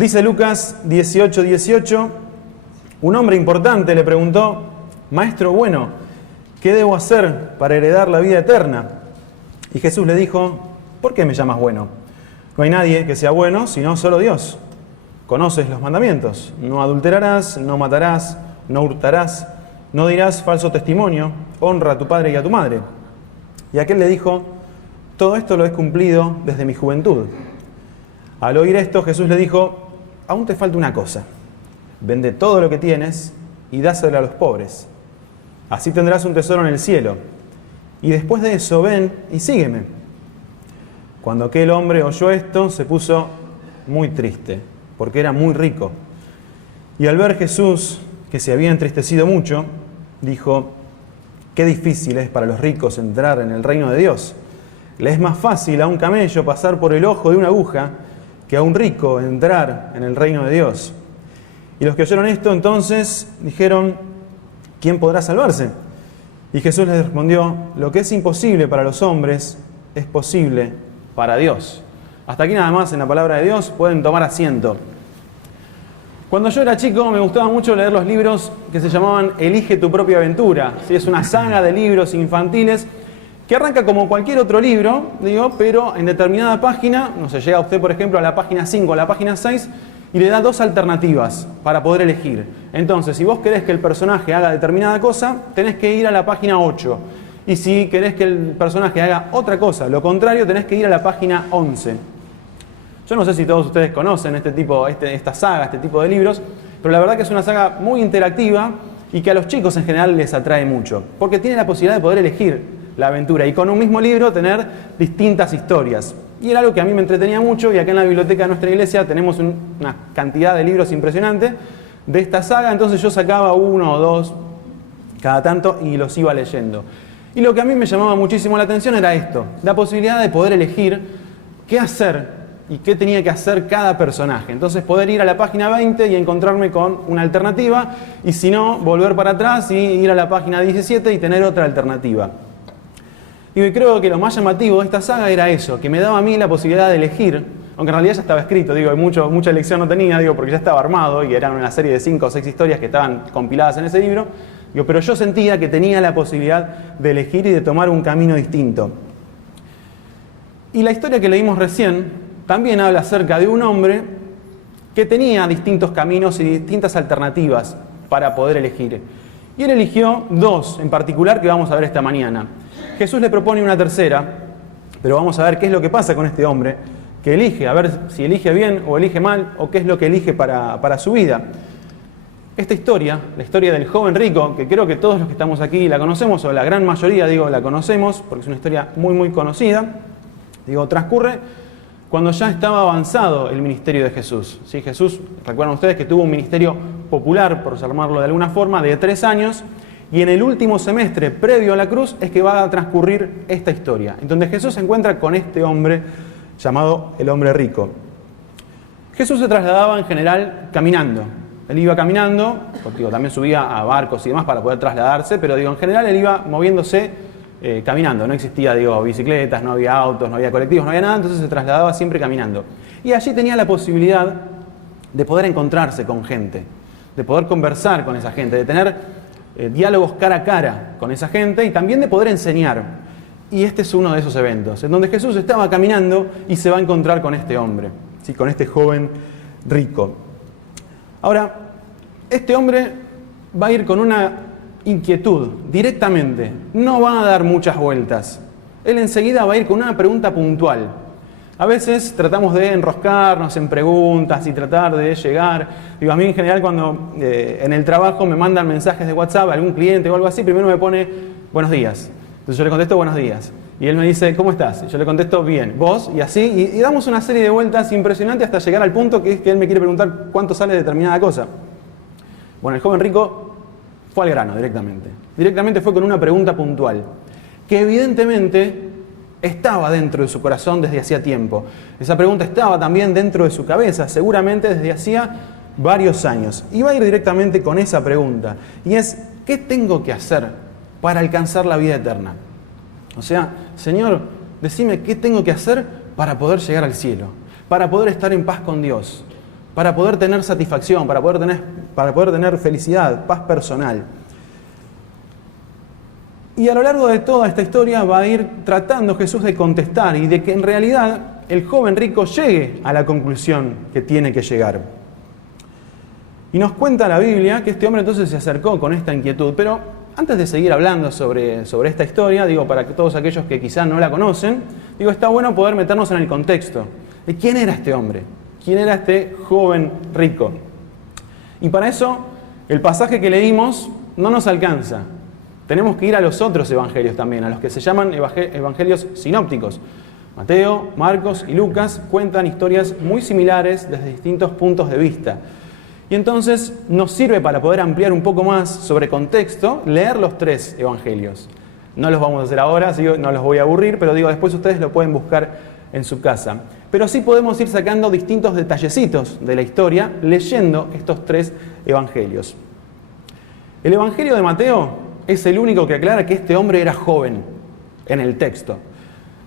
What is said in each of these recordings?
Dice Lucas 18:18, un hombre importante le preguntó: Maestro bueno, ¿qué debo hacer para heredar la vida eterna? Y Jesús le dijo: ¿por qué me llamas bueno? No hay nadie que sea bueno sino solo Dios. Conoces los mandamientos: no adulterarás, no matarás, no hurtarás, no dirás falso testimonio, honra a tu padre y a tu madre. Y aquel le dijo: todo esto lo he cumplido desde mi juventud. Al oír esto, Jesús le dijo: aún te falta una cosa. Vende todo lo que tienes y dáselo a los pobres. Así tendrás un tesoro en el cielo. Y después de eso, ven y sígueme. Cuando aquel hombre oyó esto, se puso muy triste, porque era muy rico. Y al ver Jesús que se había entristecido mucho, dijo: qué difícil es para los ricos entrar en el reino de Dios. Le es más fácil a un camello pasar por el ojo de una aguja que a un rico entrar en el reino de Dios. Y los que oyeron esto entonces dijeron: ¿quién podrá salvarse? Y Jesús les respondió: lo que es imposible para los hombres es posible para Dios. Hasta aquí nada más en la palabra de Dios. Pueden tomar asiento. Cuando yo era chico me gustaba mucho leer los libros que se llamaban Elige tu propia aventura. ¿Sí? Es una saga de libros infantiles que arranca como cualquier otro libro, pero en determinada página, no sé, llega usted por ejemplo a la página 5 o a la página 6 y le da dos alternativas para poder elegir. Entonces, si vos querés que el personaje haga determinada cosa, tenés que ir a la página 8. Y si querés que el personaje haga otra cosa, lo contrario, tenés que ir a la página 11. Yo no sé si todos ustedes conocen esta saga, este tipo de libros, pero la verdad que es una saga muy interactiva y que a los chicos en general les atrae mucho, porque tienen la posibilidad de poder elegir la aventura y con un mismo libro tener distintas historias. Y era algo que a mí me entretenía mucho, y acá en la biblioteca de nuestra iglesia tenemos una cantidad de libros impresionante de esta saga, entonces yo sacaba uno o dos cada tanto y los iba leyendo. Y lo que a mí me llamaba muchísimo la atención era esto, la posibilidad de poder elegir qué hacer y qué tenía que hacer cada personaje. Entonces poder ir a la página 20 y encontrarme con una alternativa, y si no, volver para atrás y ir a la página 17 y tener otra alternativa. Y creo que lo más llamativo de esta saga era eso, que me daba a mí la posibilidad de elegir, aunque en realidad ya estaba escrito, mucha elección no tenía, porque ya estaba armado y eran una serie de 5 o 6 historias que estaban compiladas en ese libro, pero yo sentía que tenía la posibilidad de elegir y de tomar un camino distinto. Y la historia que leímos recién también habla acerca de un hombre que tenía distintos caminos y distintas alternativas para poder elegir. Y él eligió dos en particular que vamos a ver esta mañana. Jesús le propone una tercera, pero vamos a ver qué es lo que pasa con este hombre que elige, a ver si elige bien o elige mal, o qué es lo que elige para su vida. Esta historia, la historia del joven rico, que creo que todos los que estamos aquí la conocemos, o la gran mayoría, la conocemos, porque es una historia muy, muy conocida, transcurre cuando ya estaba avanzado el ministerio de Jesús. ¿Sí? Jesús, recuerdan ustedes que tuvo un ministerio popular, por llamarlo de alguna forma, de 3 años, y en el último semestre previo a la cruz es que va a transcurrir esta historia, en donde Jesús se encuentra con este hombre llamado el hombre rico. Jesús se trasladaba en general caminando. Él iba caminando, también subía a barcos y demás para poder trasladarse, pero en general él iba moviéndose caminando. No existía bicicletas, no había autos, no había colectivos, no había nada, entonces se trasladaba siempre caminando. Y allí tenía la posibilidad de poder encontrarse con gente, de poder conversar con esa gente, de tener diálogos cara a cara con esa gente y también de poder enseñar. Y este es uno de esos eventos, en donde Jesús estaba caminando y se va a encontrar con este hombre, ¿sí? Con este joven rico. Ahora, este hombre va a ir con una inquietud directamente, no va a dar muchas vueltas. Él enseguida va a ir con una pregunta puntual. A veces tratamos de enroscarnos en preguntas y tratar de llegar. A mí en general cuando en el trabajo me mandan mensajes de WhatsApp a algún cliente o algo así, primero me pone buenos días. Entonces yo le contesto buenos días. Y él me dice, ¿cómo estás? Y yo le contesto bien. ¿Vos? Y así. Y damos una serie de vueltas impresionantes hasta llegar al punto que es que él me quiere preguntar cuánto sale determinada cosa. Bueno, el joven rico fue al grano directamente. Directamente fue con una pregunta puntual, que evidentemente estaba dentro de su corazón desde hacía tiempo. Esa pregunta estaba también dentro de su cabeza, seguramente desde hacía varios años. Y va a ir directamente con esa pregunta. Y es, ¿qué tengo que hacer para alcanzar la vida eterna? O sea, Señor, decime qué tengo que hacer para poder llegar al cielo, para poder estar en paz con Dios, para poder tener satisfacción, para poder tener felicidad, paz personal. Y a lo largo de toda esta historia va a ir tratando Jesús de contestar y de que en realidad el joven rico llegue a la conclusión que tiene que llegar. Y nos cuenta la Biblia que este hombre entonces se acercó con esta inquietud. Pero antes de seguir hablando sobre esta historia, digo, para que todos aquellos que quizás no la conocen, digo, está bueno poder meternos en el contexto de quién era este hombre, quién era este joven rico. Y para eso, el pasaje que leímos no nos alcanza. Tenemos que ir a los otros evangelios también, a los que se llaman evangelios sinópticos. Mateo, Marcos y Lucas cuentan historias muy similares desde distintos puntos de vista. Y entonces nos sirve para poder ampliar un poco más sobre contexto, leer los tres evangelios. No los vamos a hacer ahora, no los voy a aburrir, pero digo, después ustedes lo pueden buscar en su casa. Pero sí podemos ir sacando distintos detallecitos de la historia leyendo estos tres evangelios. El evangelio de Mateo es el único que aclara que este hombre era joven en el texto.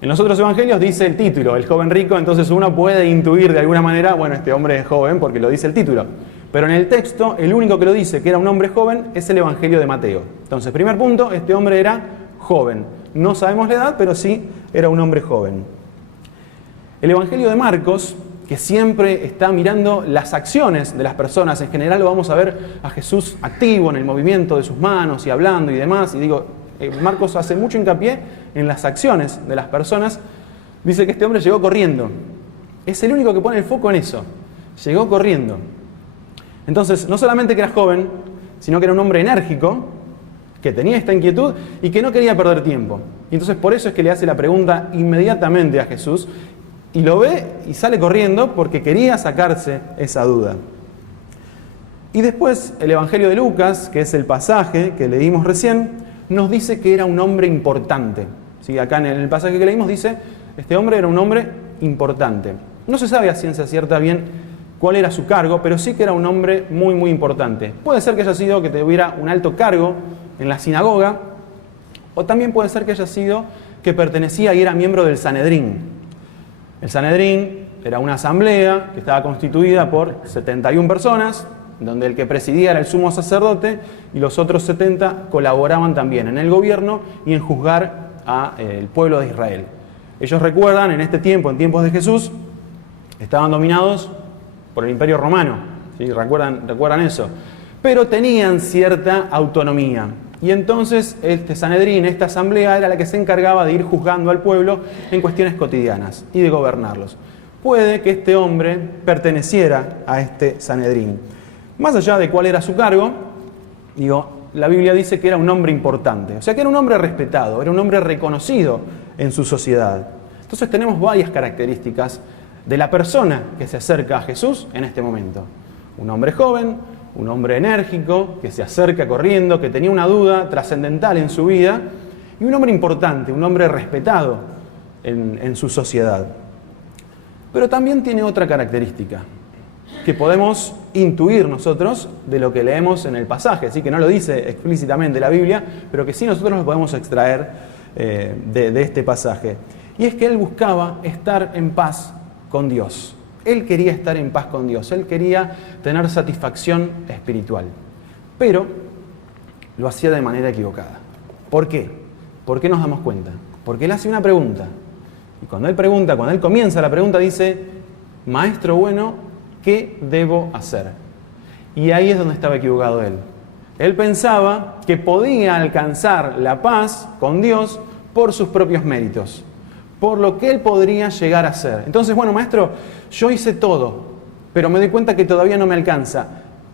En los otros evangelios dice el título, el joven rico, entonces uno puede intuir de alguna manera, bueno, este hombre es joven porque lo dice el título. Pero en el texto, el único que lo dice que era un hombre joven es el evangelio de Mateo. Entonces, primer punto, este hombre era joven. No sabemos la edad, pero sí era un hombre joven. El evangelio de Marcos, que siempre está mirando las acciones de las personas, en general lo vamos a ver a Jesús activo en el movimiento de sus manos y hablando y demás, y digo, Marcos hace mucho hincapié en las acciones de las personas. Dice que este hombre llegó corriendo. Es el único que pone el foco en eso. Llegó corriendo. Entonces, no solamente que era joven, sino que era un hombre enérgico, que tenía esta inquietud y que no quería perder tiempo. Y entonces por eso es que le hace la pregunta inmediatamente a Jesús, y lo ve y sale corriendo porque quería sacarse esa duda. Y después el Evangelio de Lucas, que es el pasaje que leímos recién, nos dice que era un hombre importante. ¿Sí? Acá en el pasaje que leímos dice, este hombre era un hombre importante. No se sabe a ciencia cierta bien cuál era su cargo, pero sí que era un hombre muy, muy importante. Puede ser que haya sido que tuviera un alto cargo en la sinagoga, o también puede ser que haya sido que pertenecía y era miembro del Sanedrín. El Sanedrín era una asamblea que estaba constituida por 71 personas, donde el que presidía era el sumo sacerdote y los otros 70 colaboraban también en el gobierno y en juzgar al pueblo de Israel. Ellos recuerdan, en este tiempo, en tiempos de Jesús, estaban dominados por el Imperio Romano, ¿sí? ¿Recuerdan eso? Pero tenían cierta autonomía. Y entonces este Sanedrín, esta asamblea, era la que se encargaba de ir juzgando al pueblo en cuestiones cotidianas y de gobernarlos. Puede que este hombre perteneciera a este Sanedrín. Más allá de cuál era su cargo, la Biblia dice que era un hombre importante. O sea, que era un hombre respetado, era un hombre reconocido en su sociedad. Entonces tenemos varias características de la persona que se acerca a Jesús en este momento. Un hombre joven, un hombre enérgico, que se acerca corriendo, que tenía una duda trascendental en su vida, y un hombre importante, un hombre respetado en su sociedad. Pero también tiene otra característica, que podemos intuir nosotros de lo que leemos en el pasaje, así que no lo dice explícitamente la Biblia, pero que sí nosotros lo podemos extraer de este pasaje. Y es que él buscaba estar en paz con Dios. Él quería estar en paz con Dios, él quería tener satisfacción espiritual, pero lo hacía de manera equivocada. ¿Por qué? ¿Por qué nos damos cuenta? Porque él hace una pregunta, y cuando él comienza la pregunta dice, Maestro bueno, ¿qué debo hacer? Y ahí es donde estaba equivocado él. Él pensaba que podía alcanzar la paz con Dios por sus propios méritos, por lo que él podría llegar a hacer. Entonces, bueno, maestro, yo hice todo, pero me doy cuenta que todavía no me alcanza.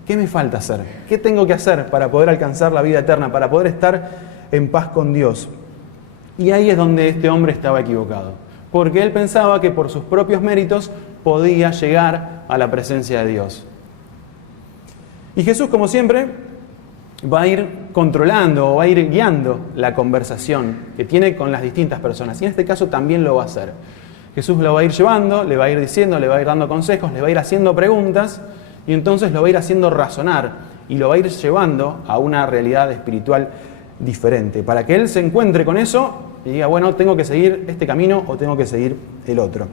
¿Qué me falta hacer? ¿Qué tengo que hacer para poder alcanzar la vida eterna, para poder estar en paz con Dios? Y ahí es donde este hombre estaba equivocado, porque él pensaba que por sus propios méritos podía llegar a la presencia de Dios. Y Jesús, como siempre, va a ir controlando o va a ir guiando la conversación que tiene con las distintas personas. Y en este caso también lo va a hacer. Jesús lo va a ir llevando, le va a ir diciendo, le va a ir dando consejos, le va a ir haciendo preguntas y entonces lo va a ir haciendo razonar y lo va a ir llevando a una realidad espiritual diferente, para que él se encuentre con eso y diga, bueno, tengo que seguir este camino o tengo que seguir el otro.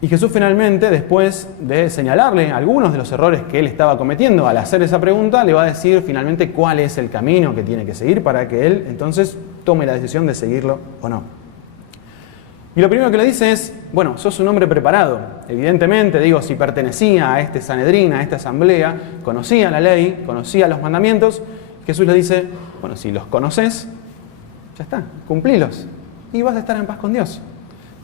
Y Jesús finalmente, después de señalarle algunos de los errores que él estaba cometiendo al hacer esa pregunta, le va a decir finalmente cuál es el camino que tiene que seguir para que él entonces tome la decisión de seguirlo o no. Y lo primero que le dice es, bueno, sos un hombre preparado. Evidentemente, digo, si pertenecía a este Sanedrín, a esta asamblea, conocía la ley, conocía los mandamientos, Jesús le dice, bueno, si los conoces, ya está, cumplilos y vas a estar en paz con Dios.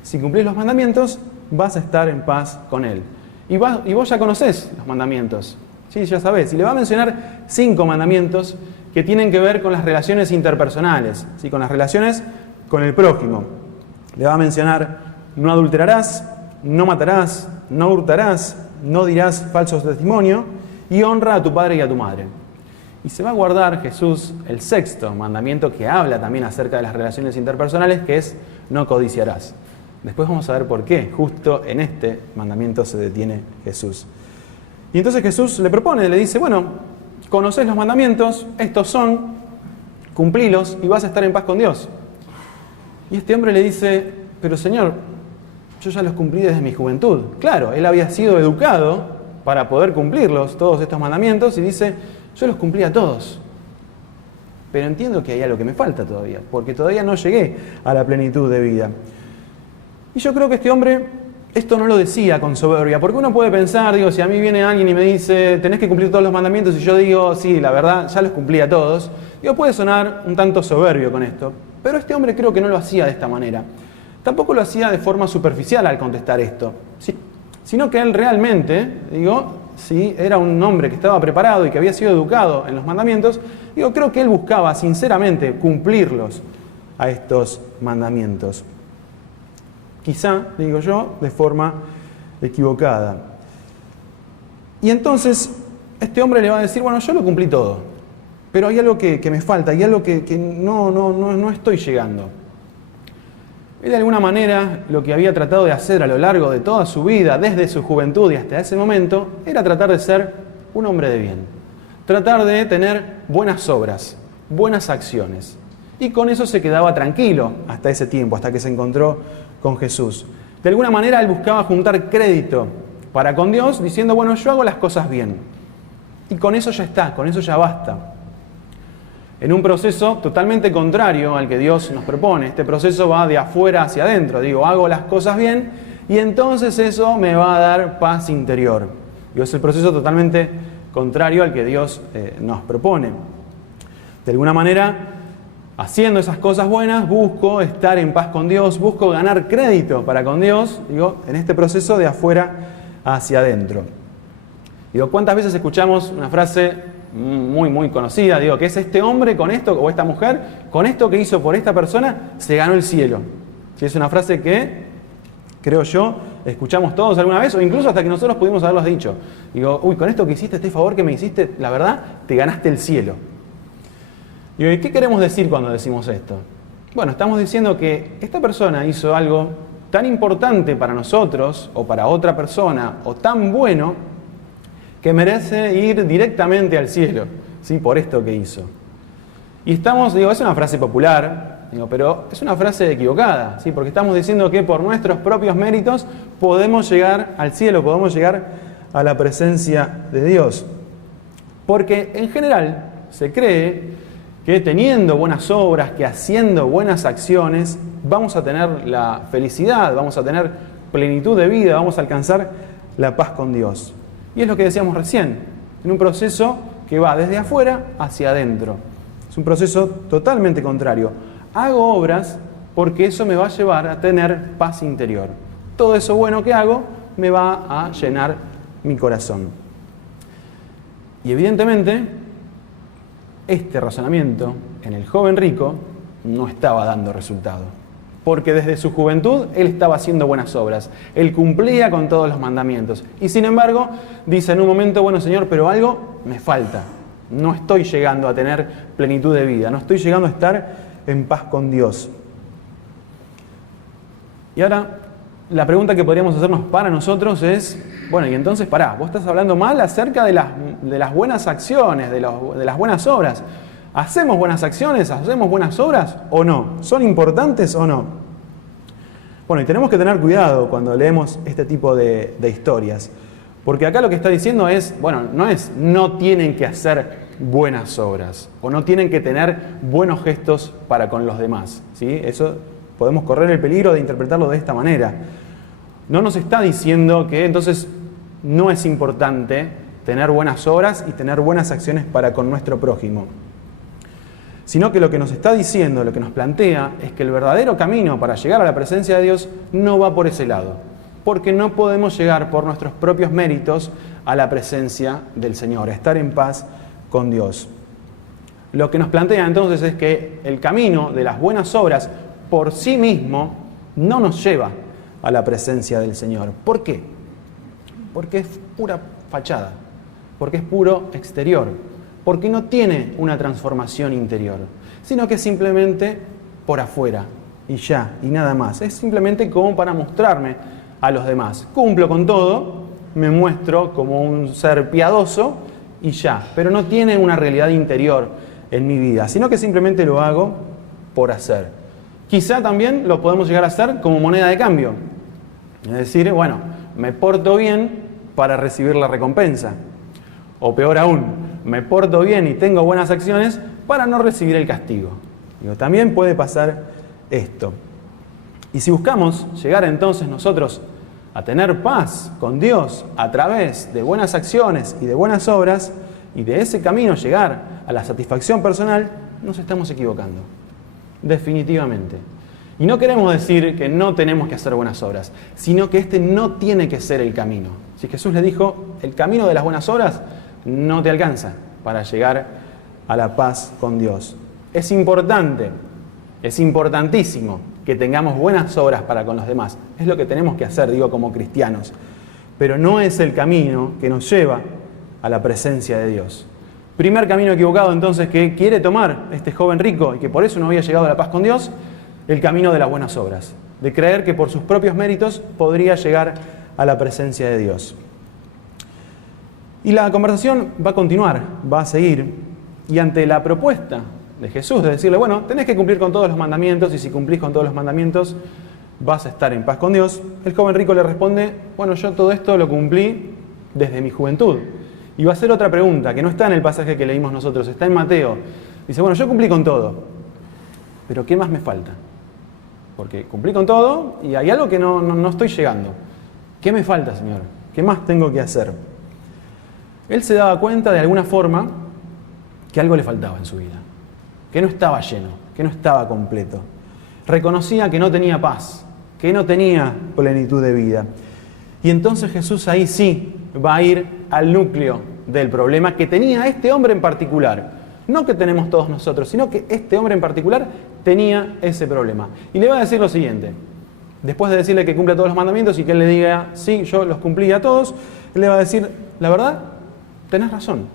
Si cumplís los mandamientos, vas a estar en paz con Él. Y vos ya conocés los mandamientos, ¿sí? Ya sabés. Y le va a mencionar 5 mandamientos que tienen que ver con las relaciones interpersonales, ¿sí? Con las relaciones con el prójimo. Le va a mencionar, no adulterarás, no matarás, no hurtarás, no dirás falso testimonio y honra a tu padre y a tu madre. Y se va a guardar Jesús el 6º mandamiento que habla también acerca de las relaciones interpersonales, que es no codiciarás. Después vamos a ver por qué justo en este mandamiento se detiene Jesús. Y entonces Jesús le propone, le dice, bueno, conocés los mandamientos, estos son, cumplilos y vas a estar en paz con Dios. Y este hombre le dice, pero Señor, yo ya los cumplí desde mi juventud. Claro, él había sido educado para poder cumplirlos, todos estos mandamientos, y dice, yo los cumplí a todos. Pero entiendo que hay algo que me falta todavía, porque todavía no llegué a la plenitud de vida. Y yo creo que este hombre esto no lo decía con soberbia, porque uno puede pensar, digo, si a mí viene alguien y me dice, tenés que cumplir todos los mandamientos, y yo digo, sí, la verdad, ya los cumplí a todos, digo, puede sonar un tanto soberbio con esto. Pero este hombre creo que no lo hacía de esta manera. Tampoco lo hacía de forma superficial al contestar esto, sino que él realmente, digo, si era un hombre que estaba preparado y que había sido educado en los mandamientos, digo, creo que él buscaba sinceramente cumplirlos a estos mandamientos. Quizá, digo yo, de forma equivocada. Y entonces este hombre le va a decir, bueno, yo lo cumplí todo, pero hay algo que me falta, hay algo que no estoy llegando. Él de alguna manera lo que había tratado de hacer a lo largo de toda su vida, desde su juventud y hasta ese momento, era tratar de ser un hombre de bien. Tratar de tener buenas obras, buenas acciones. Y con eso se quedaba tranquilo hasta ese tiempo, hasta que se encontró con Jesús. De alguna manera él buscaba juntar crédito para con Dios, diciendo, bueno, yo hago las cosas bien. Y con eso ya está, con eso ya basta. En un proceso totalmente contrario al que Dios nos propone. Este proceso va de afuera hacia adentro. Digo, hago las cosas bien y entonces eso me va a dar paz interior. Digo, es el proceso totalmente contrario al que Dios nos propone. De alguna manera, haciendo esas cosas buenas, busco estar en paz con Dios, busco ganar crédito para con Dios, digo, en este proceso de afuera hacia adentro. Digo, ¿cuántas veces escuchamos una frase muy conocida, digo, que es este hombre con esto, o esta mujer, con esto que hizo por esta persona, se ganó el cielo? ¿Sí? Es una frase que, creo yo, escuchamos todos alguna vez, o incluso hasta que nosotros pudimos haberlos dicho. Digo, uy, con esto que hiciste, este favor que me hiciste, la verdad, te ganaste el cielo. Digo, ¿y qué queremos decir cuando decimos esto? Bueno, estamos diciendo que esta persona hizo algo tan importante para nosotros, o para otra persona, o tan bueno, que merece ir directamente al cielo, ¿sí? Por esto que hizo. Y estamos, digo, es una frase popular, digo, pero es una frase equivocada, ¿sí? Porque estamos diciendo que por nuestros propios méritos podemos llegar al cielo, podemos llegar a la presencia de Dios. Porque en general se cree que teniendo buenas obras, que haciendo buenas acciones, vamos a tener la felicidad, vamos a tener plenitud de vida, vamos a alcanzar la paz con Dios. Y es lo que decíamos recién, en un proceso que va desde afuera hacia adentro. Es un proceso totalmente contrario. Hago obras porque eso me va a llevar a tener paz interior. Todo eso bueno que hago me va a llenar mi corazón. Y evidentemente, este razonamiento en el joven rico no estaba dando resultado. Porque desde su juventud él estaba haciendo buenas obras. Él cumplía con todos los mandamientos. Y sin embargo, dice en un momento, bueno, Señor, pero algo me falta. No estoy llegando a tener plenitud de vida. No estoy llegando a estar en paz con Dios. Y ahora, la pregunta que podríamos hacernos para nosotros es, bueno, y entonces pará, vos estás hablando mal acerca de las buenas acciones, de las buenas obras. ¿Hacemos buenas acciones? ¿Hacemos buenas obras o no? ¿Son importantes o no? Bueno, y tenemos que tener cuidado cuando leemos este tipo de historias, porque acá lo que está diciendo es, bueno, no tienen que hacer buenas obras, o no tienen que tener buenos gestos para con los demás, ¿sí? Eso podemos correr el peligro de interpretarlo de esta manera. No nos está diciendo que entonces no es importante tener buenas obras y tener buenas acciones para con nuestro prójimo, sino que lo que nos está diciendo, lo que nos plantea, es que el verdadero camino para llegar a la presencia de Dios no va por ese lado, porque no podemos llegar por nuestros propios méritos a la presencia del Señor, a estar en paz con Dios. Lo que nos plantea entonces es que el camino de las buenas obras por sí mismo no nos lleva a la presencia del Señor. ¿Por qué? Porque es pura fachada, porque es puro exterior, porque no tiene una transformación interior, sino que es simplemente por afuera y ya, y nada más. Es simplemente como para mostrarme a los demás. Cumplo con todo, me muestro como un ser piadoso y ya, pero no tiene una realidad interior en mi vida, sino que simplemente lo hago por hacer. Quizá también lo podemos llegar a hacer como moneda de cambio. Es decir, bueno, me porto bien para recibir la recompensa. O peor aún, me porto bien y tengo buenas acciones para no recibir el castigo. Digo, también puede pasar esto. Y si buscamos llegar entonces nosotros a tener paz con Dios a través de buenas acciones y de buenas obras, y de ese camino llegar a la satisfacción personal, nos estamos equivocando. Definitivamente. Y no queremos decir que no tenemos que hacer buenas obras, sino que este no tiene que ser el camino. Si Jesús le dijo, el camino de las buenas obras no te alcanza para llegar a la paz con Dios. Es importante, es importantísimo que tengamos buenas obras para con los demás. Es lo que tenemos que hacer, digo, como cristianos. Pero no es el camino que nos lleva a la presencia de Dios. Primer camino equivocado entonces que quiere tomar este joven rico y que por eso no había llegado a la paz con Dios, el camino de las buenas obras, de creer que por sus propios méritos podría llegar a la presencia de Dios. Y la conversación va a continuar, va a seguir, y ante la propuesta de Jesús de decirle, bueno, tenés que cumplir con todos los mandamientos, y si cumplís con todos los mandamientos vas a estar en paz con Dios, el joven rico le responde, bueno, yo todo esto lo cumplí desde mi juventud. Y va a hacer otra pregunta, que no está en el pasaje que leímos nosotros, está en Mateo. Dice, bueno, yo cumplí con todo, pero ¿qué más me falta? Porque cumplí con todo y hay algo que no estoy llegando. ¿Qué me falta, Señor? ¿Qué más tengo que hacer? Él se daba cuenta de alguna forma que algo le faltaba en su vida, que no estaba lleno, que no estaba completo. Reconocía que no tenía paz, que no tenía plenitud de vida. Y entonces Jesús ahí sí va a ir al núcleo del problema que tenía este hombre en particular. No que tenemos todos nosotros, sino que este hombre en particular tenía ese problema. Y le va a decir lo siguiente. Después de decirle que cumple todos los mandamientos y que él le diga, sí, yo los cumplí a todos, él le va a decir, la verdad, tenés razón.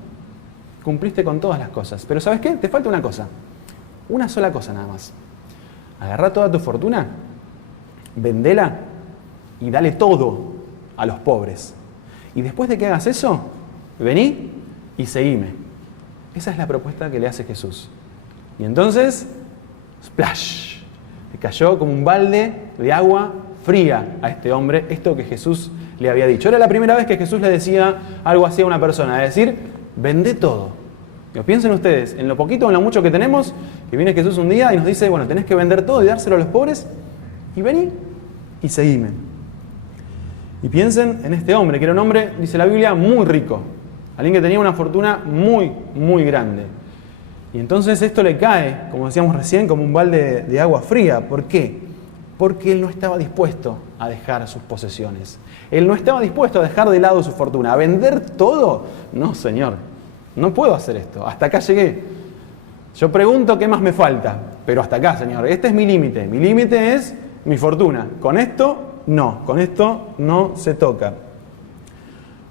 Cumpliste con todas las cosas. Pero ¿sabes qué? Te falta una cosa. Una sola cosa nada más. Agarrá toda tu fortuna, vendela y dale todo a los pobres. Y después de que hagas eso, vení y seguime. Esa es la propuesta que le hace Jesús. Y entonces, splash, le cayó como un balde de agua fría a este hombre esto que Jesús le había dicho. Era la primera vez que Jesús le decía algo así a una persona, es decir, vendé todo. Y piensen ustedes, en lo poquito o en lo mucho que tenemos, que viene Jesús un día y nos dice, bueno, tenés que vender todo y dárselo a los pobres, y vení y seguime. Y piensen en este hombre, que era un hombre, dice la Biblia, muy rico. Alguien que tenía una fortuna muy, muy grande. Y entonces esto le cae, como decíamos recién, como un balde de agua fría. ¿Por qué? Porque él no estaba dispuesto a dejar sus posesiones. Él no estaba dispuesto a dejar de lado su fortuna. ¿A vender todo? No, Señor, no puedo hacer esto. Hasta acá llegué. Yo pregunto qué más me falta, pero hasta acá, Señor. Este es mi límite. Mi límite es mi fortuna. Con esto no se toca.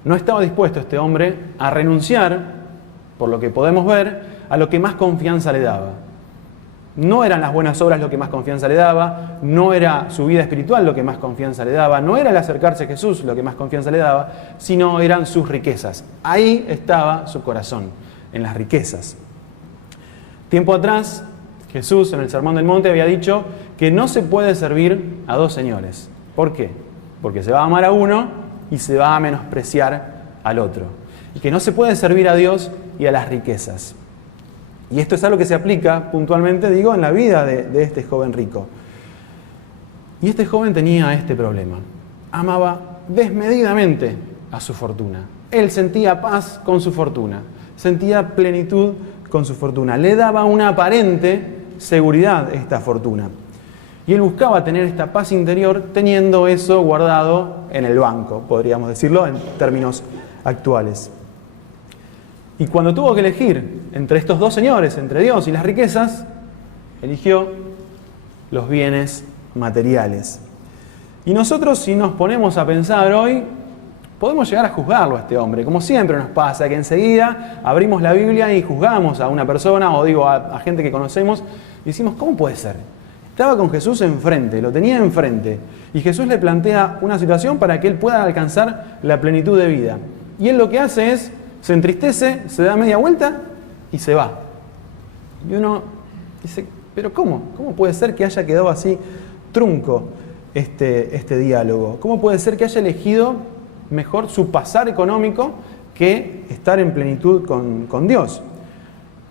No estaba dispuesto este hombre a renunciar, por lo que podemos ver, a lo que más confianza le daba. No eran las buenas obras lo que más confianza le daba, no era su vida espiritual lo que más confianza le daba, no era el acercarse a Jesús lo que más confianza le daba, sino eran sus riquezas. Ahí estaba su corazón, en las riquezas. Tiempo atrás, Jesús en el Sermón del Monte había dicho que no se puede servir a dos señores. ¿Por qué? Porque se va a amar a uno y se va a menospreciar al otro. Y que no se puede servir a Dios y a las riquezas. Y esto es algo que se aplica puntualmente, digo, en la vida de este joven rico. Y este joven tenía este problema. Amaba desmedidamente a su fortuna. Él sentía paz con su fortuna. Sentía plenitud con su fortuna. Le daba una aparente seguridad esta fortuna. Y él buscaba tener esta paz interior teniendo eso guardado en el banco, podríamos decirlo en términos actuales. Y cuando tuvo que elegir entre estos dos señores, entre Dios y las riquezas, eligió los bienes materiales. Y nosotros, si nos ponemos a pensar hoy, podemos llegar a juzgarlo a este hombre, como siempre nos pasa, que enseguida abrimos la Biblia y juzgamos a una persona, o digo a gente que conocemos, y decimos, ¿cómo puede ser? Estaba con Jesús enfrente, lo tenía enfrente, y Jesús le plantea una situación para que él pueda alcanzar la plenitud de vida. Y él lo que hace es, se entristece, se da media vuelta y se va. Y uno dice, ¿pero cómo? ¿Cómo puede ser que haya quedado así trunco este diálogo? ¿Cómo puede ser que haya elegido mejor su pasar económico que estar en plenitud con Dios?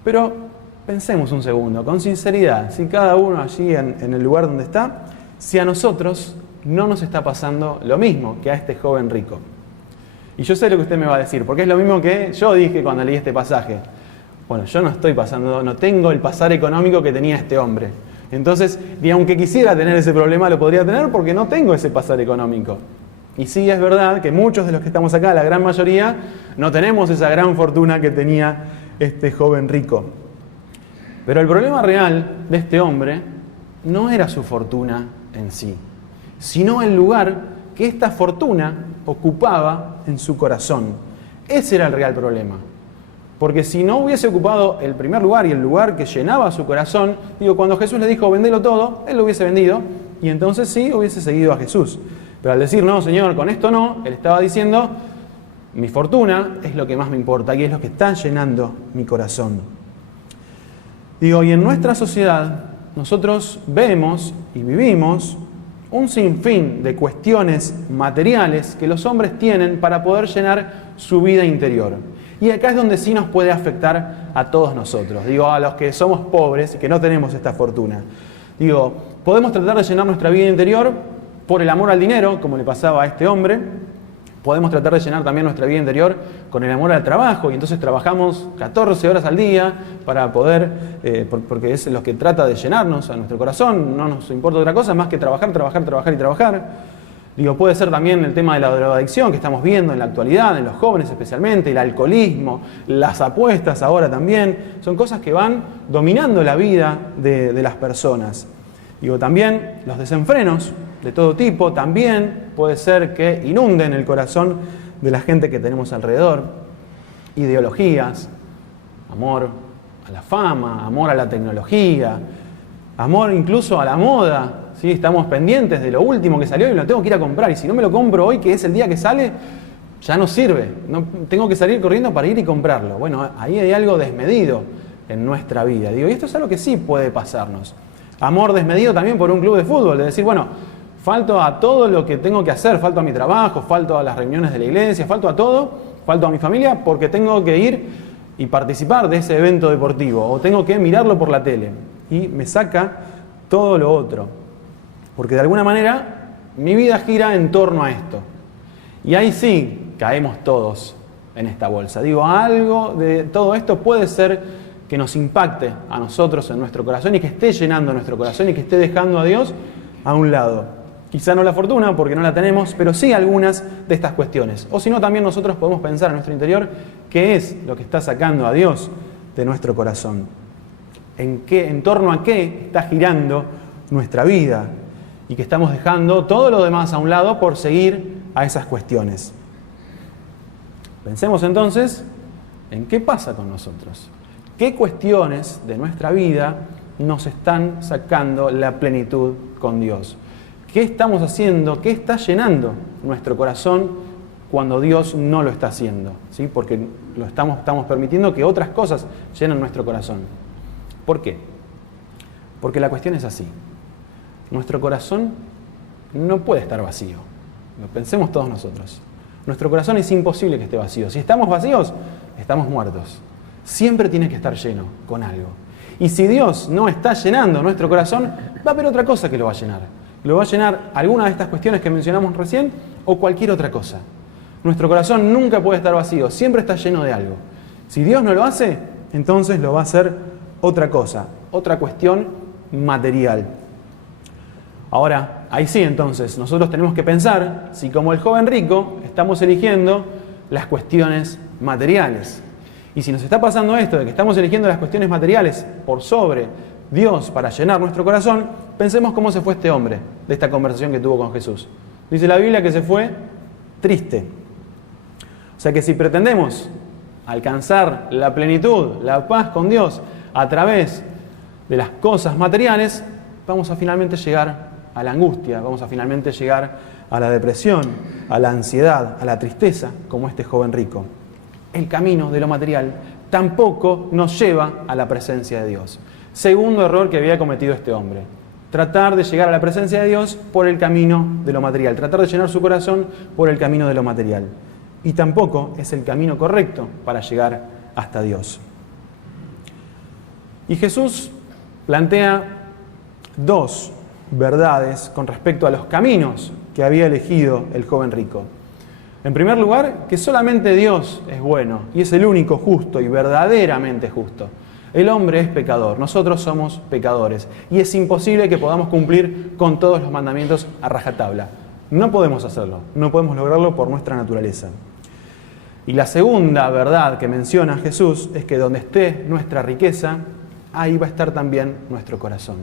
Pero pensemos un segundo, con sinceridad, si cada uno allí en el lugar donde está, si a nosotros no nos está pasando lo mismo que a este joven rico. Y yo sé lo que usted me va a decir, porque es lo mismo que yo dije cuando leí este pasaje. Bueno, yo no tengo el pasar económico que tenía este hombre. Entonces, y aunque quisiera tener ese problema, lo podría tener porque no tengo ese pasar económico. Y sí, es verdad que muchos de los que estamos acá, la gran mayoría, no tenemos esa gran fortuna que tenía este joven rico. Pero el problema real de este hombre no era su fortuna en sí, sino el lugar que esta fortuna ocupaba en su corazón. Ese era el real problema. Porque si no hubiese ocupado el primer lugar y el lugar que llenaba su corazón, cuando Jesús le dijo, vendelo todo, él lo hubiese vendido y entonces sí hubiese seguido a Jesús. Pero al decir, no, Señor, con esto no, él estaba diciendo, mi fortuna es lo que más me importa y es lo que está llenando mi corazón. Y en nuestra sociedad nosotros vemos y vivimos un sinfín de cuestiones materiales que los hombres tienen para poder llenar su vida interior. Y acá es donde sí nos puede afectar a todos nosotros. A los que somos pobres y que no tenemos esta fortuna. Podemos tratar de llenar nuestra vida interior por el amor al dinero, como le pasaba a este hombre. Podemos tratar de llenar también nuestra vida interior con el amor al trabajo, y entonces trabajamos 14 horas al día para poder, porque es lo que trata de llenarnos a nuestro corazón, no nos importa otra cosa más que trabajar y trabajar. Puede ser también el tema de la drogadicción que estamos viendo en la actualidad, en los jóvenes especialmente, el alcoholismo, las apuestas ahora también, son cosas que van dominando la vida de las personas. También los desenfrenos de todo tipo también puede ser que inunden el corazón de la gente que tenemos alrededor. Ideologías, amor a la fama, amor a la tecnología, amor incluso a la moda. ¿Sí? Estamos pendientes de lo último que salió y lo tengo que ir a comprar. Y si no me lo compro hoy, que es el día que sale, ya no sirve. Tengo que salir corriendo para ir y comprarlo. Bueno, ahí hay algo desmedido en nuestra vida. Y esto es algo que sí puede pasarnos. Amor desmedido también por un club de fútbol, de decir, bueno, falto a todo lo que tengo que hacer, falto a mi trabajo, falto a las reuniones de la iglesia, falto a todo, falto a mi familia porque tengo que ir y participar de ese evento deportivo o tengo que mirarlo por la tele y me saca todo lo otro. Porque de alguna manera mi vida gira en torno a esto. Y ahí sí caemos todos en esta bolsa. Algo de todo esto puede ser que nos impacte a nosotros en nuestro corazón y que esté llenando nuestro corazón y que esté dejando a Dios a un lado. Quizá no la fortuna porque no la tenemos, pero sí algunas de estas cuestiones. O si no, también nosotros podemos pensar en nuestro interior qué es lo que está sacando a Dios de nuestro corazón. En torno a qué está girando nuestra vida y que estamos dejando todo lo demás a un lado por seguir a esas cuestiones. Pensemos entonces en qué pasa con nosotros. ¿Qué cuestiones de nuestra vida nos están sacando la plenitud con Dios? ¿Qué estamos haciendo? ¿Qué está llenando nuestro corazón cuando Dios no lo está haciendo? ¿Sí? Porque estamos permitiendo que otras cosas llenen nuestro corazón. ¿Por qué? Porque la cuestión es así. nuestro corazón no puede estar vacío. Lo pensemos todos nosotros. Nuestro corazón es imposible que esté vacío. Si estamos vacíos, estamos muertos. Siempre tiene que estar lleno con algo. Y si Dios no está llenando nuestro corazón, va a haber otra cosa que lo va a llenar. Lo va a llenar alguna de estas cuestiones que mencionamos recién o cualquier otra cosa. Nuestro corazón nunca puede estar vacío, siempre está lleno de algo. Si Dios no lo hace, entonces lo va a hacer otra cosa, otra cuestión material. Ahora, ahí sí, entonces, nosotros tenemos que pensar si como el joven rico estamos eligiendo las cuestiones materiales. Y si nos está pasando esto de que estamos eligiendo las cuestiones materiales por sobre Dios para llenar nuestro corazón, pensemos cómo se fue este hombre de esta conversación que tuvo con Jesús. Dice la Biblia que se fue triste. O sea que si pretendemos alcanzar la plenitud, la paz con Dios a través de las cosas materiales, vamos a finalmente llegar a la angustia, vamos a finalmente llegar a la depresión, a la ansiedad, a la tristeza, como este joven rico. El camino de lo material tampoco nos lleva a la presencia de Dios. Segundo error que había cometido este hombre. Tratar de llegar a la presencia de Dios por el camino de lo material. Tratar de llenar su corazón por el camino de lo material. Y tampoco es el camino correcto para llegar hasta Dios. Y Jesús plantea dos verdades con respecto a los caminos que había elegido el joven rico. En primer lugar, que solamente Dios es bueno y es el único justo y verdaderamente justo. El hombre es pecador, nosotros somos pecadores y es imposible que podamos cumplir con todos los mandamientos a rajatabla. No podemos hacerlo, no podemos lograrlo por nuestra naturaleza. Y la segunda verdad que menciona Jesús es que donde esté nuestra riqueza, ahí va a estar también nuestro corazón.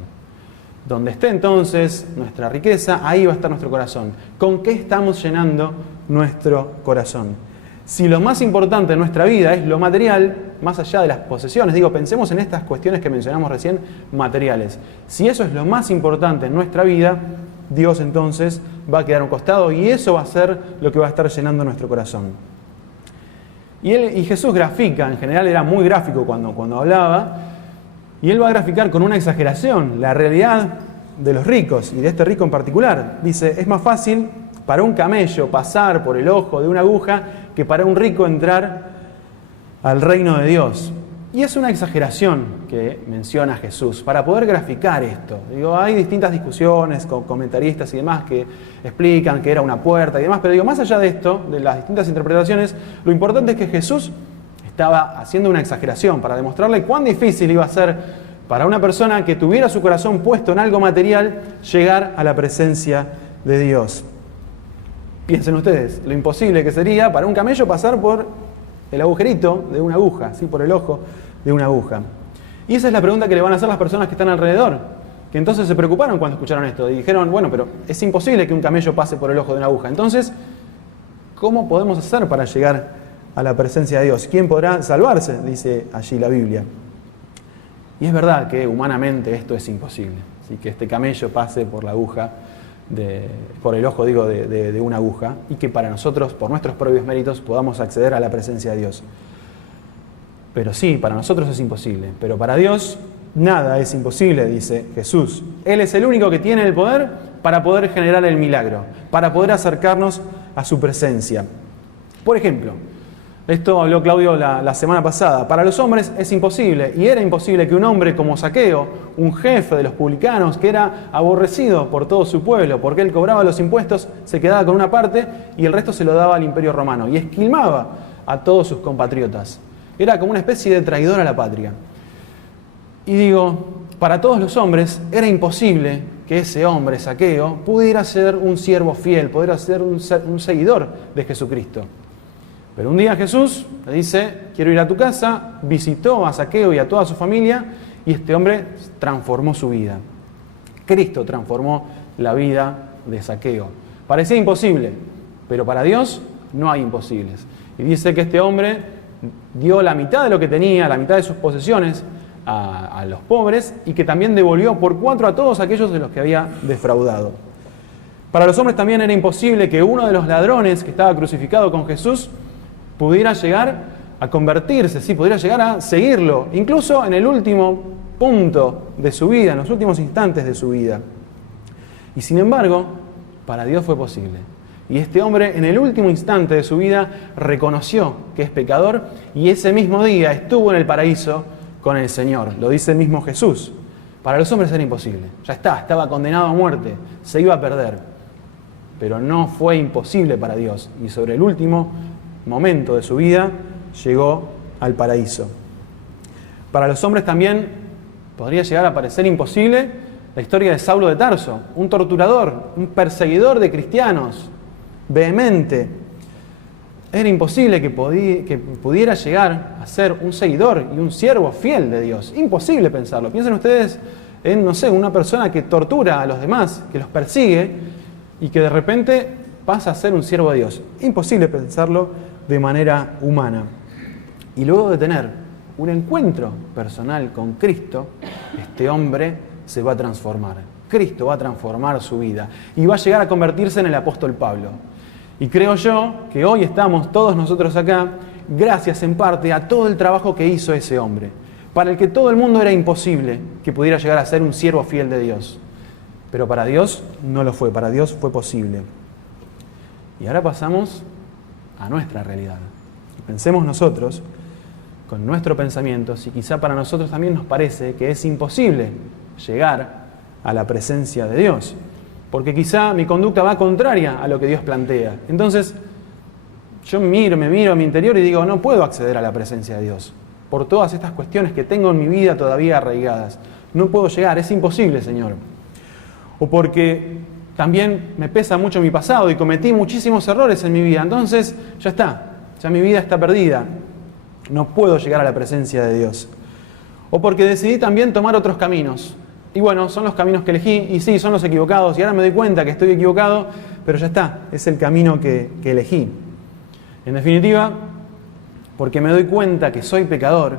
Donde esté entonces nuestra riqueza, ahí va a estar nuestro corazón. ¿Con qué estamos llenando nuestro corazón? Si lo más importante en nuestra vida es lo material, más allá de las posesiones, pensemos en estas cuestiones que mencionamos recién, materiales. Si eso es lo más importante en nuestra vida, Dios entonces va a quedar a un costado y eso va a ser lo que va a estar llenando nuestro corazón. Y Jesús grafica, en general era muy gráfico cuando hablaba, y él va a graficar con una exageración la realidad de los ricos y de este rico en particular. Dice, es más fácil para un camello pasar por el ojo de una aguja que para un rico entrar al reino de Dios. Y es una exageración que menciona Jesús para poder graficar esto. Hay distintas discusiones con comentaristas y demás que explican que era una puerta y demás, pero más allá de esto, de las distintas interpretaciones, lo importante es que Jesús estaba haciendo una exageración para demostrarle cuán difícil iba a ser para una persona que tuviera su corazón puesto en algo material llegar a la presencia de Dios. Piensen ustedes, lo imposible que sería para un camello pasar por el agujerito de una aguja, ¿sí? Por el ojo de una aguja. Y esa es la pregunta que le van a hacer las personas que están alrededor, que entonces se preocuparon cuando escucharon esto y dijeron, bueno, pero es imposible que un camello pase por el ojo de una aguja. Entonces, ¿cómo podemos hacer para llegar a la presencia de Dios? ¿Quién podrá salvarse? Dice allí la Biblia. Y es verdad que humanamente esto es imposible, ¿sí? Que este camello pase por la aguja, por el ojo de una aguja, y que para nosotros, por nuestros propios méritos, podamos acceder a la presencia de Dios. Pero sí, para nosotros es imposible, pero para Dios nada es imposible, dice Jesús. Él es el único que tiene el poder para poder generar el milagro, para poder acercarnos a su presencia. Por ejemplo, esto habló Claudio la semana pasada. Para los hombres es imposible, y era imposible que un hombre como Zaqueo, un jefe de los publicanos, que era aborrecido por todo su pueblo, porque él cobraba los impuestos, se quedaba con una parte y el resto se lo daba al Imperio Romano, y esquilmaba a todos sus compatriotas. Era como una especie de traidor a la patria. Y para todos los hombres era imposible que ese hombre, Zaqueo, pudiera ser un siervo fiel, pudiera ser un seguidor de Jesucristo. Pero un día Jesús le dice, quiero ir a tu casa, visitó a Zaqueo y a toda su familia, y este hombre transformó su vida. Cristo transformó la vida de Zaqueo. Parecía imposible, pero para Dios no hay imposibles. Y dice que este hombre dio la mitad de lo que tenía, la mitad de sus posesiones a los pobres, y que también devolvió por 4 a todos aquellos de los que había defraudado. Para los hombres también era imposible que uno de los ladrones que estaba crucificado con Jesús pudiera llegar a convertirse, ¿sí? Pudiera llegar a seguirlo, incluso en el último punto de su vida, en los últimos instantes de su vida. Y sin embargo, para Dios fue posible. Y este hombre en el último instante de su vida reconoció que es pecador y ese mismo día estuvo en el paraíso con el Señor. Lo dice el mismo Jesús. Para los hombres era imposible. Ya estaba condenado a muerte, se iba a perder. Pero no fue imposible para Dios. Y sobre el último momento de su vida llegó al paraíso. Para los hombres también podría llegar a parecer imposible la historia de Saulo de Tarso, un torturador, un perseguidor de cristianos, vehemente. Era imposible que pudiera llegar a ser un seguidor y un siervo fiel de Dios. Imposible pensarlo. Piensen ustedes en, una persona que tortura a los demás, que los persigue y que de repente pasa a ser un siervo de Dios. Imposible pensarlo de manera humana. Y luego de tener un encuentro personal con Cristo, este hombre se va a transformar. Cristo va a transformar su vida y va a llegar a convertirse en el apóstol Pablo. Y creo yo que hoy estamos todos nosotros acá gracias en parte a todo el trabajo que hizo ese hombre, para el que todo el mundo era imposible que pudiera llegar a ser un siervo fiel de Dios. Pero para Dios no lo fue, para Dios fue posible. Y ahora pasamos a nuestra realidad. Y pensemos nosotros, con nuestro pensamiento, si quizá para nosotros también nos parece que es imposible llegar a la presencia de Dios, porque quizá mi conducta va contraria a lo que Dios plantea. Entonces, yo me miro a mi interior y digo, no puedo acceder a la presencia de Dios, por todas estas cuestiones que tengo en mi vida todavía arraigadas. No puedo llegar, es imposible, Señor. O porque también me pesa mucho mi pasado y cometí muchísimos errores en mi vida. Entonces, ya mi vida está perdida. No puedo llegar a la presencia de Dios. O porque decidí también tomar otros caminos. Y bueno, son los caminos que elegí, y sí, son los equivocados, y ahora me doy cuenta que estoy equivocado, pero es el camino que elegí. En definitiva, porque me doy cuenta que soy pecador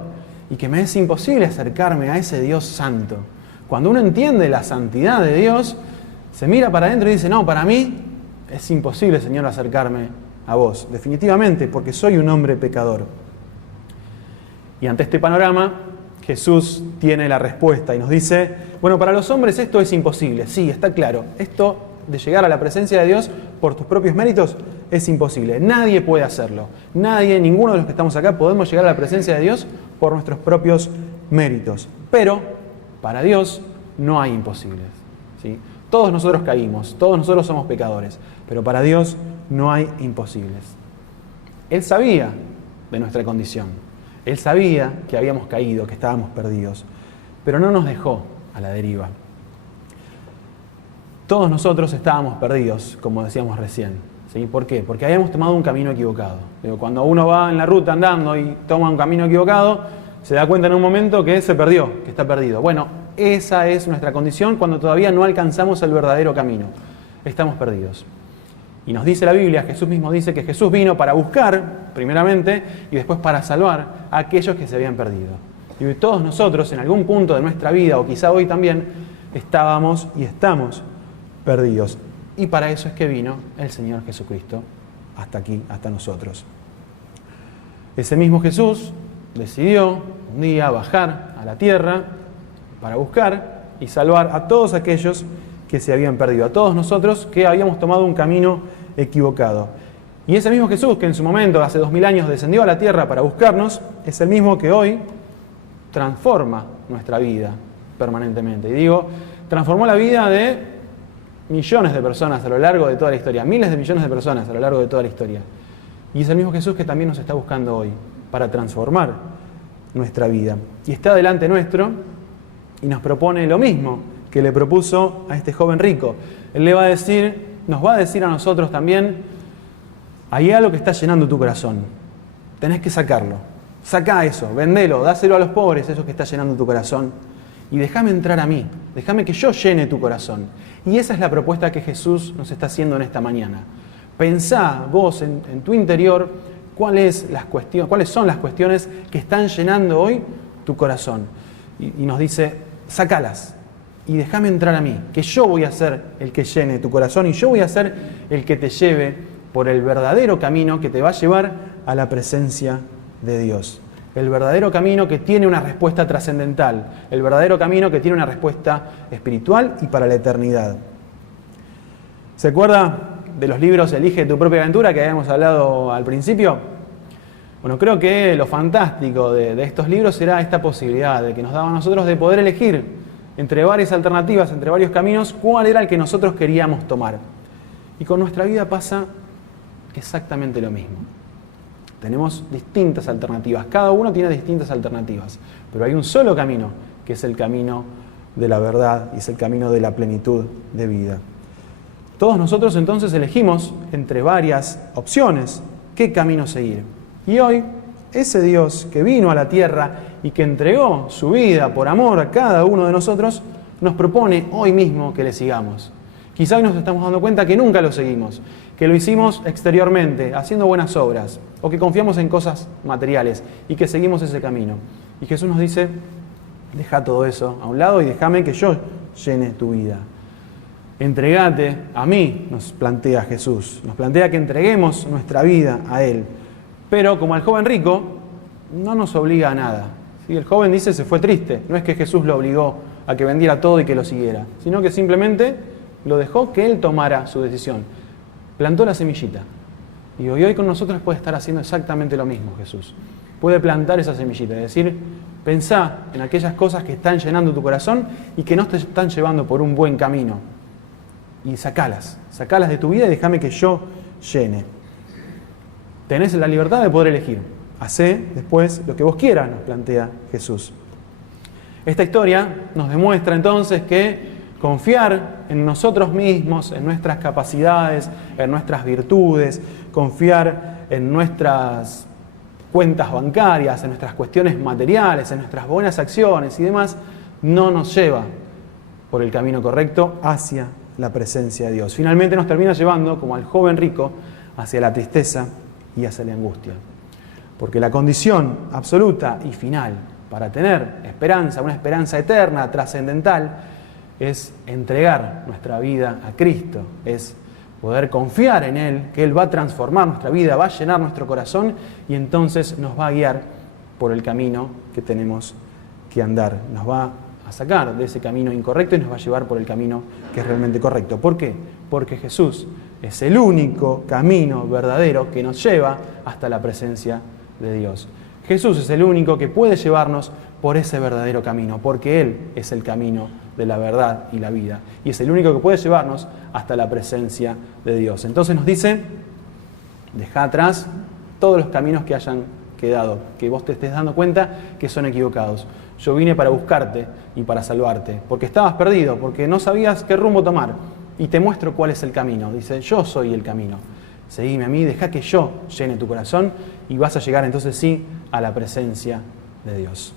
y que me es imposible acercarme a ese Dios santo. Cuando uno entiende la santidad de Dios, se mira para adentro y dice, no, para mí es imposible, Señor, acercarme a vos. Definitivamente, porque soy un hombre pecador. Y ante este panorama, Jesús tiene la respuesta y nos dice, bueno, para los hombres esto es imposible. Sí, está claro. Esto de llegar a la presencia de Dios por tus propios méritos es imposible. Nadie puede hacerlo. Nadie, ninguno de los que estamos acá podemos llegar a la presencia de Dios por nuestros propios méritos. Pero para Dios no hay imposibles, ¿sí? Todos nosotros caímos, todos nosotros somos pecadores, pero para Dios no hay imposibles. Él sabía de nuestra condición. Él sabía que habíamos caído, que estábamos perdidos, pero no nos dejó a la deriva. Todos nosotros estábamos perdidos, como decíamos recién. ¿Sí? ¿Por qué? Porque habíamos tomado un camino equivocado. Cuando uno va en la ruta andando y toma un camino equivocado, se da cuenta en un momento que se perdió, que está perdido. Bueno, esa es nuestra condición cuando todavía no alcanzamos el verdadero camino. Estamos perdidos. Y nos dice la Biblia, Jesús mismo dice que Jesús vino para buscar, primeramente, y después para salvar a aquellos que se habían perdido. Y todos nosotros, en algún punto de nuestra vida, o quizá hoy también, estábamos y estamos perdidos. Y para eso es que vino el Señor Jesucristo hasta aquí, hasta nosotros. Ese mismo Jesús decidió un día bajar a la tierra para buscar y salvar a todos aquellos que se habían perdido, a todos nosotros que habíamos tomado un camino equivocado. Y ese mismo Jesús que en su momento, hace 2000 años, descendió a la tierra para buscarnos, es el mismo que hoy transforma nuestra vida permanentemente. Y digo, transformó la vida de millones de personas a lo largo de toda la historia, miles de millones de personas a lo largo de toda la historia. Y es el mismo Jesús que también nos está buscando hoy para transformar nuestra vida. Y está delante nuestro y nos propone lo mismo que le propuso a este joven rico. Él nos va a decir a nosotros también, hay algo que está llenando tu corazón. Tenés que sacarlo. Sacá eso, vendelo, dáselo a los pobres, eso que está llenando tu corazón. Y déjame entrar a mí, déjame que yo llene tu corazón. Y esa es la propuesta que Jesús nos está haciendo en esta mañana. Pensá vos en tu interior cuáles son las cuestiones que están llenando hoy tu corazón. Y nos dice, sacalas y déjame entrar a mí, que yo voy a ser el que llene tu corazón y yo voy a ser el que te lleve por el verdadero camino que te va a llevar a la presencia de Dios. El verdadero camino que tiene una respuesta trascendental, el verdadero camino que tiene una respuesta espiritual y para la eternidad. ¿Se acuerda de los libros Elige tu propia aventura que habíamos hablado al principio? Bueno, creo que lo fantástico de estos libros era esta posibilidad de que nos daba a nosotros de poder elegir entre varias alternativas, entre varios caminos, cuál era el que nosotros queríamos tomar. Y con nuestra vida pasa exactamente lo mismo. Tenemos distintas alternativas, cada uno tiene distintas alternativas, pero hay un solo camino, que es el camino de la verdad y es el camino de la plenitud de vida. Todos nosotros entonces elegimos entre varias opciones qué camino seguir. Y hoy, ese Dios que vino a la tierra y que entregó su vida por amor a cada uno de nosotros, nos propone hoy mismo que le sigamos. Quizá hoy nos estamos dando cuenta que nunca lo seguimos, que lo hicimos exteriormente, haciendo buenas obras, o que confiamos en cosas materiales y que seguimos ese camino. Y Jesús nos dice, deja todo eso a un lado y déjame que yo llene tu vida. Entregate a mí, nos plantea Jesús, nos plantea que entreguemos nuestra vida a Él. Pero como al joven rico, no nos obliga a nada. ¿Sí? El joven dice se fue triste, no es que Jesús lo obligó a que vendiera todo y que lo siguiera, sino que simplemente lo dejó que él tomara su decisión. Plantó la semillita. Y hoy con nosotros puede estar haciendo exactamente lo mismo Jesús. Puede plantar esa semillita, es decir, pensá en aquellas cosas que están llenando tu corazón y que no te están llevando por un buen camino. Y sacalas de tu vida y déjame que yo llene. Tenés la libertad de poder elegir. Hacé después lo que vos quieras, nos plantea Jesús. Esta historia nos demuestra entonces que confiar en nosotros mismos, en nuestras capacidades, en nuestras virtudes, confiar en nuestras cuentas bancarias, en nuestras cuestiones materiales, en nuestras buenas acciones y demás, no nos lleva por el camino correcto hacia la presencia de Dios. Finalmente nos termina llevando, como al joven rico, hacia la tristeza y hacia la angustia. Porque la condición absoluta y final para tener esperanza, una esperanza eterna, trascendental, es entregar nuestra vida a Cristo, es poder confiar en Él, que Él va a transformar nuestra vida, va a llenar nuestro corazón y entonces nos va a guiar por el camino que tenemos que andar. Nos va a sacar de ese camino incorrecto y nos va a llevar por el camino que es realmente correcto. ¿Por qué? Porque Jesús es el único camino verdadero que nos lleva hasta la presencia de Dios. Jesús es el único que puede llevarnos por ese verdadero camino, porque Él es el camino de la verdad y la vida. Y es el único que puede llevarnos hasta la presencia de Dios. Entonces nos dice, deja atrás todos los caminos que hayan quedado, que vos te estés dando cuenta que son equivocados. Yo vine para buscarte y para salvarte, porque estabas perdido, porque no sabías qué rumbo tomar. Y te muestro cuál es el camino. Dice, yo soy el camino. Seguime a mí, deja que yo llene tu corazón y vas a llegar entonces sí a la presencia de Dios.